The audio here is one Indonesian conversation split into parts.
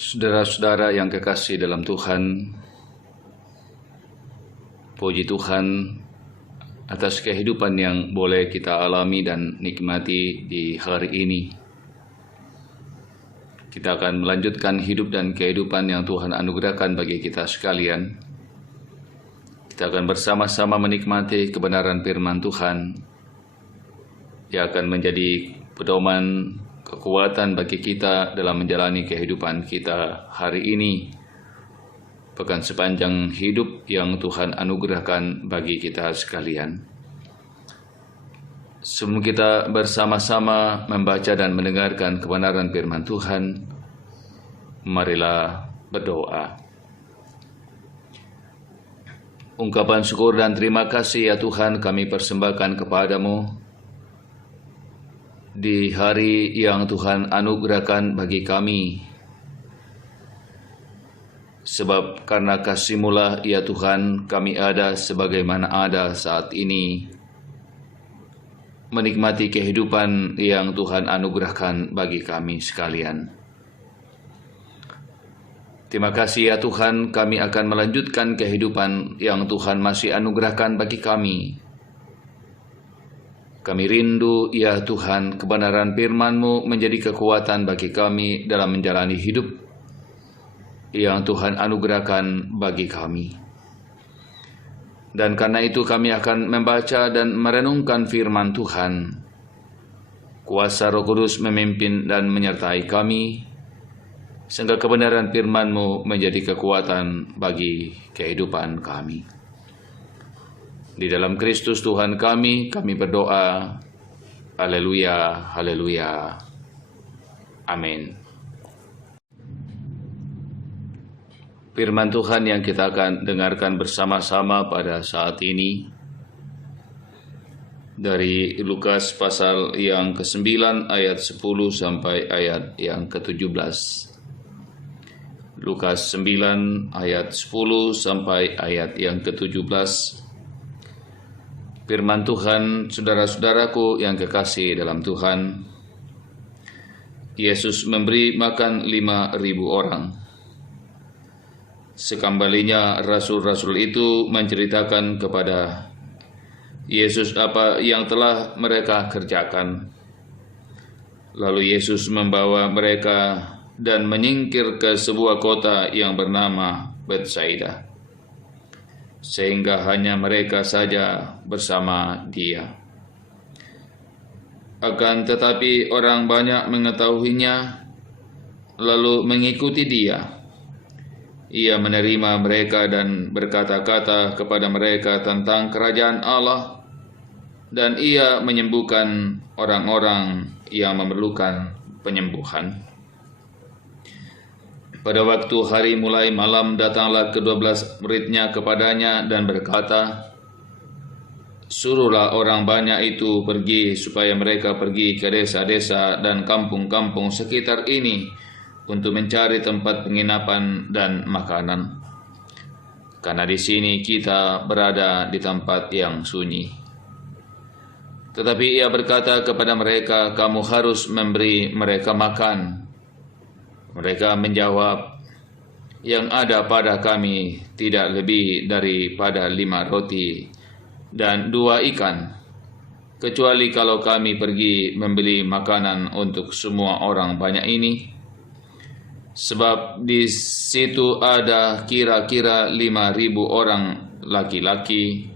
Saudara-saudara yang kekasih dalam Tuhan, puji Tuhan atas kehidupan yang boleh kita alami dan nikmati di hari ini. Kita akan melanjutkan hidup dan kehidupan yang Tuhan anugerahkan bagi kita sekalian. Kita akan bersama-sama menikmati kebenaran firman Tuhan yang akan menjadi pedoman kekuatan bagi kita dalam menjalani kehidupan kita hari ini, bahkan sepanjang hidup yang Tuhan anugerahkan bagi kita sekalian. Sebelum kita bersama-sama membaca dan mendengarkan kebenaran firman Tuhan, marilah berdoa. Ungkapan syukur dan terima kasih ya Tuhan kami persembahkan kepadamu di hari yang Tuhan anugerahkan bagi kami. Sebab karena kasih-Mu lah ya Tuhan kami ada sebagaimana ada saat ini, menikmati kehidupan yang Tuhan anugerahkan bagi kami sekalian. Terima kasih ya Tuhan, kami akan melanjutkan kehidupan yang Tuhan masih anugerahkan bagi kami. Kami rindu ya Tuhan, kebenaran firman-Mu menjadi kekuatan bagi kami dalam menjalani hidup yang Tuhan anugerahkan bagi kami. Dan karena itu kami akan membaca dan merenungkan firman Tuhan. Kuasa Roh Kudus memimpin dan menyertai kami, sehingga kebenaran firman-Mu menjadi kekuatan bagi kehidupan kami. Di dalam Kristus Tuhan kami berdoa. Haleluya, haleluya. Amin. Firman Tuhan yang kita akan dengarkan bersama-sama pada saat ini dari Lukas pasal yang ke-9 ayat 10 sampai ayat yang ke-17. Lukas 9 ayat 10 sampai ayat yang ke-17. Firman Tuhan, saudara-saudaraku yang kekasih dalam Tuhan, Yesus memberi makan 5.000 orang. Sekembalinya rasul-rasul itu menceritakan kepada Yesus apa yang telah mereka kerjakan. Lalu Yesus membawa mereka dan menyingkir ke sebuah kota yang bernama Betsaida, sehingga hanya mereka saja bersama Dia. Akan tetapi orang banyak mengetahuinya, lalu mengikuti Dia. Ia menerima mereka dan berkata-kata kepada mereka tentang kerajaan Allah, dan Ia menyembuhkan orang-orang yang memerlukan penyembuhan. Pada waktu hari mulai malam, datanglah ke-12 muridnya kepadanya dan berkata, "Suruhlah orang banyak itu pergi, supaya mereka pergi ke desa-desa dan kampung-kampung sekitar ini untuk mencari tempat penginapan dan makanan. Karena di sini kita berada di tempat yang sunyi." Tetapi ia berkata kepada mereka, "Kamu harus memberi mereka makan." Mereka menjawab, "Yang ada pada kami tidak lebih daripada 5 roti dan 2 ikan, kecuali kalau kami pergi membeli makanan untuk semua orang banyak ini. Sebab di situ ada kira-kira 5.000 orang laki-laki."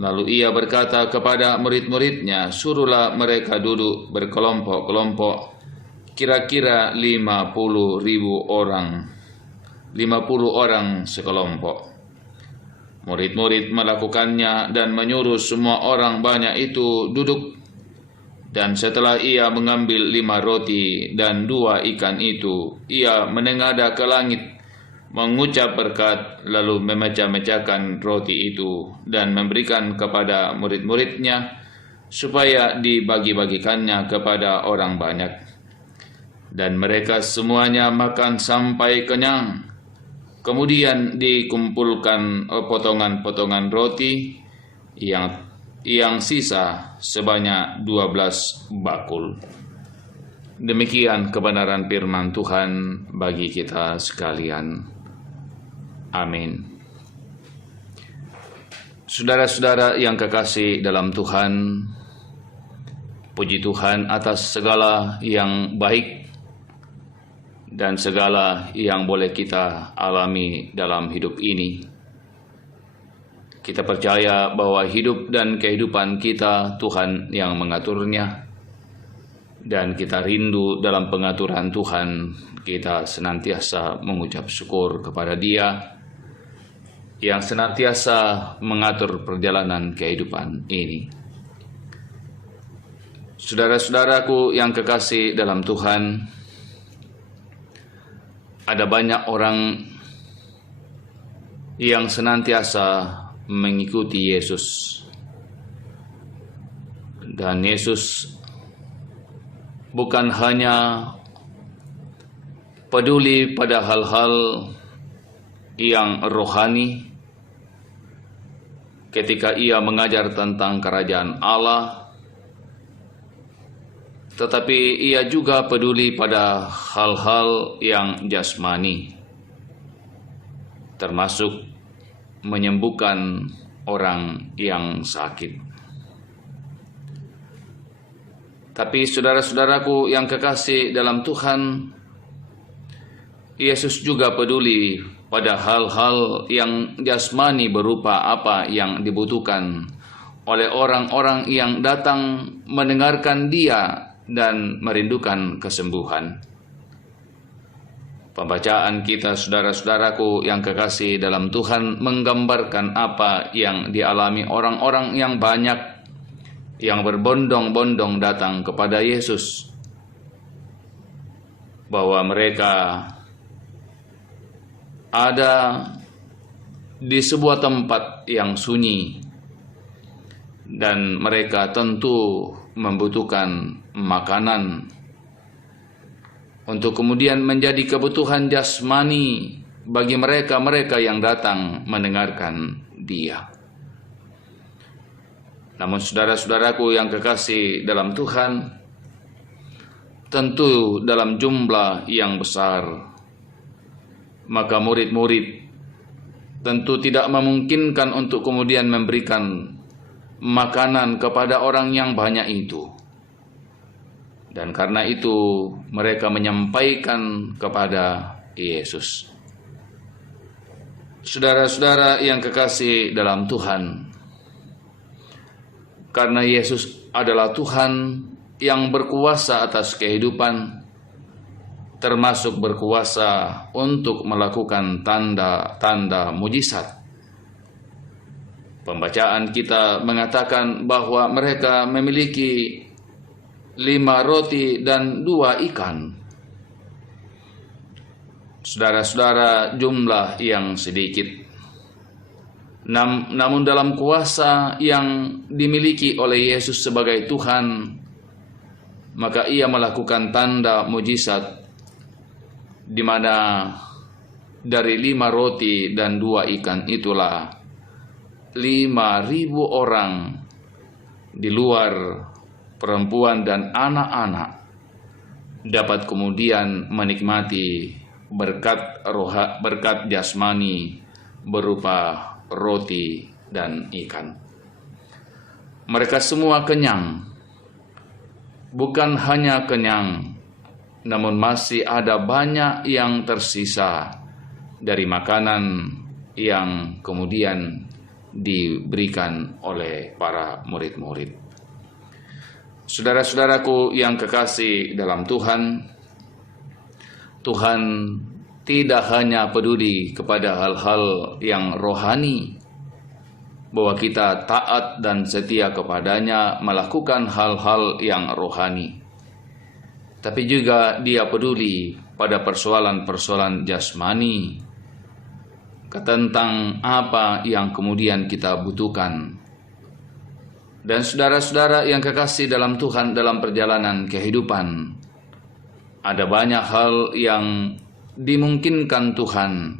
Lalu ia berkata kepada murid-muridnya, "Suruhlah mereka duduk berkelompok-kelompok, kira-kira 50.000 orang, 50 orang sekelompok." Murid-murid melakukannya dan menyuruh semua orang banyak itu duduk. Dan setelah ia mengambil 5 roti dan 2 ikan itu, ia menengadah ke langit, mengucap berkat, lalu memecah-mecahkan roti itu dan memberikan kepada murid-muridnya supaya dibagi-bagikannya kepada orang banyak. Dan mereka semuanya makan sampai kenyang. Kemudian dikumpulkan potongan-potongan roti yang sisa sebanyak 12 bakul. Demikian kebenaran firman Tuhan bagi kita sekalian. Amin. Saudara-saudara yang kekasih dalam Tuhan, puji Tuhan atas segala yang baik dan segala yang boleh kita alami dalam hidup ini. Kita percaya bahwa hidup dan kehidupan kita Tuhan yang mengaturnya, dan kita rindu dalam pengaturan Tuhan. Kita senantiasa mengucap syukur kepada Dia yang senantiasa mengatur perjalanan kehidupan ini. Saudara-saudaraku yang kekasih dalam Tuhan, ada banyak orang yang senantiasa mengikuti Yesus. Dan Yesus bukan hanya peduli pada hal-hal yang rohani ketika Ia mengajar tentang kerajaan Allah, tetapi Ia juga peduli pada hal-hal yang jasmani, termasuk menyembuhkan orang yang sakit. Tapi saudara-saudaraku yang kekasih dalam Tuhan, Yesus juga peduli pada hal-hal yang jasmani berupa apa yang dibutuhkan oleh orang-orang yang datang mendengarkan Dia dan merindukan kesembuhan. Pembacaan kita, saudara-saudaraku yang kekasih dalam Tuhan, menggambarkan apa yang dialami orang-orang yang banyak yang berbondong-bondong datang kepada Yesus, bahwa mereka ada di sebuah tempat yang sunyi dan mereka tentu membutuhkan makanan untuk kemudian menjadi kebutuhan jasmani bagi mereka-mereka yang datang mendengarkan Dia. Namun saudara-saudaraku yang kekasih dalam Tuhan, tentu dalam jumlah yang besar, maka murid-murid tentu tidak memungkinkan untuk kemudian memberikan makanan kepada orang yang banyak itu. Dan karena itu mereka menyampaikan kepada Yesus. Saudara-saudara yang kekasih dalam Tuhan, karena Yesus adalah Tuhan yang berkuasa atas kehidupan, termasuk berkuasa untuk melakukan tanda-tanda mujizat. Pembacaan kita mengatakan bahwa mereka memiliki 5 roti dan 2 ikan. Saudara-saudara, jumlah yang sedikit. Namun dalam kuasa yang dimiliki oleh Yesus sebagai Tuhan, maka Ia melakukan tanda mujizat, di mana dari 5 roti dan 2 ikan itulah 5.000 orang di luar perempuan dan anak-anak dapat kemudian menikmati berkat jasmani berupa roti dan ikan. Mereka semua kenyang. Bukan hanya kenyang, namun masih ada banyak yang tersisa dari makanan yang kemudian diberikan oleh para murid-murid. Saudara-saudaraku yang kekasih dalam Tuhan, Tuhan tidak hanya peduli kepada hal-hal yang rohani, bahwa kita taat dan setia kepadanya melakukan hal-hal yang rohani, tapi juga Dia peduli pada persoalan-persoalan jasmani, tentang apa yang kemudian kita butuhkan. Dan saudara-saudara yang kekasih dalam Tuhan, dalam perjalanan kehidupan, ada banyak hal yang dimungkinkan Tuhan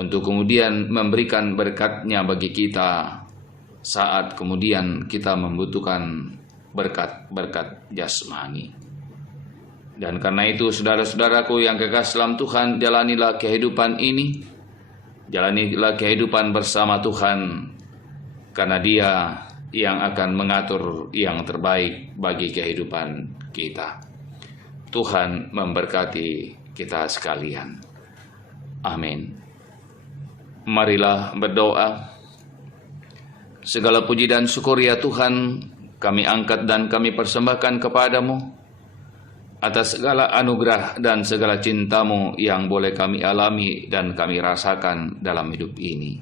untuk kemudian memberikan berkat-Nya bagi kita saat kemudian kita membutuhkan berkat-berkat jasmani. Dan karena itu saudara-saudaraku yang kekasih dalam Tuhan, jalanilah kehidupan ini, jalanilah kehidupan bersama Tuhan, karena Dia yang akan mengatur yang terbaik bagi kehidupan kita. Tuhan memberkati kita sekalian. Amin. Marilah berdoa. Segala puji dan syukur ya Tuhan, kami angkat dan kami persembahkan kepadamu atas segala anugerah dan segala cinta-Mu yang boleh kami alami dan kami rasakan dalam hidup ini.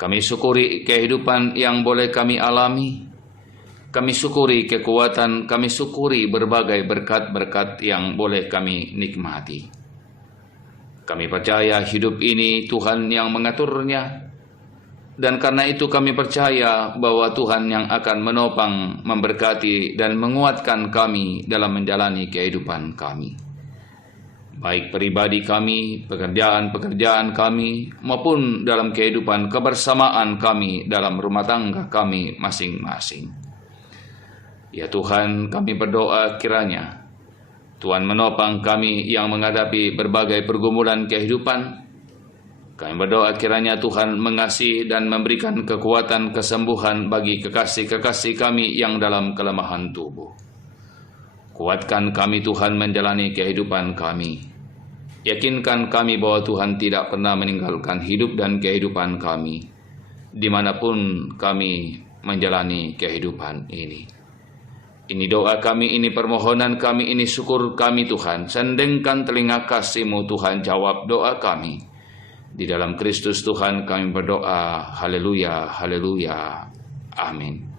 Kami syukuri kehidupan yang boleh kami alami. Kami syukuri kekuatan, kami syukuri berbagai berkat-berkat yang boleh kami nikmati. Kami percaya hidup ini Tuhan yang mengaturnya. Dan karena itu kami percaya bahwa Tuhan yang akan menopang, memberkati, dan menguatkan kami dalam menjalani kehidupan kami. Baik pribadi kami, pekerjaan-pekerjaan kami, maupun dalam kehidupan kebersamaan kami dalam rumah tangga kami masing-masing. Ya Tuhan, kami berdoa kiranya Tuhan menopang kami yang menghadapi berbagai pergumulan kehidupan. Kami berdoa kiranya Tuhan mengasihi dan memberikan kekuatan kesembuhan bagi kekasih-kekasih kami yang dalam kelemahan tubuh. Kuatkan kami Tuhan menjalani kehidupan kami. Yakinkan kami bahwa Tuhan tidak pernah meninggalkan hidup dan kehidupan kami, dimanapun kami menjalani kehidupan ini. Ini doa kami, ini permohonan kami, ini syukur kami Tuhan. Sendengkan telinga kasih-Mu Tuhan, jawab doa kami. Di dalam Kristus Tuhan kami berdoa. Haleluya, haleluya. Amin.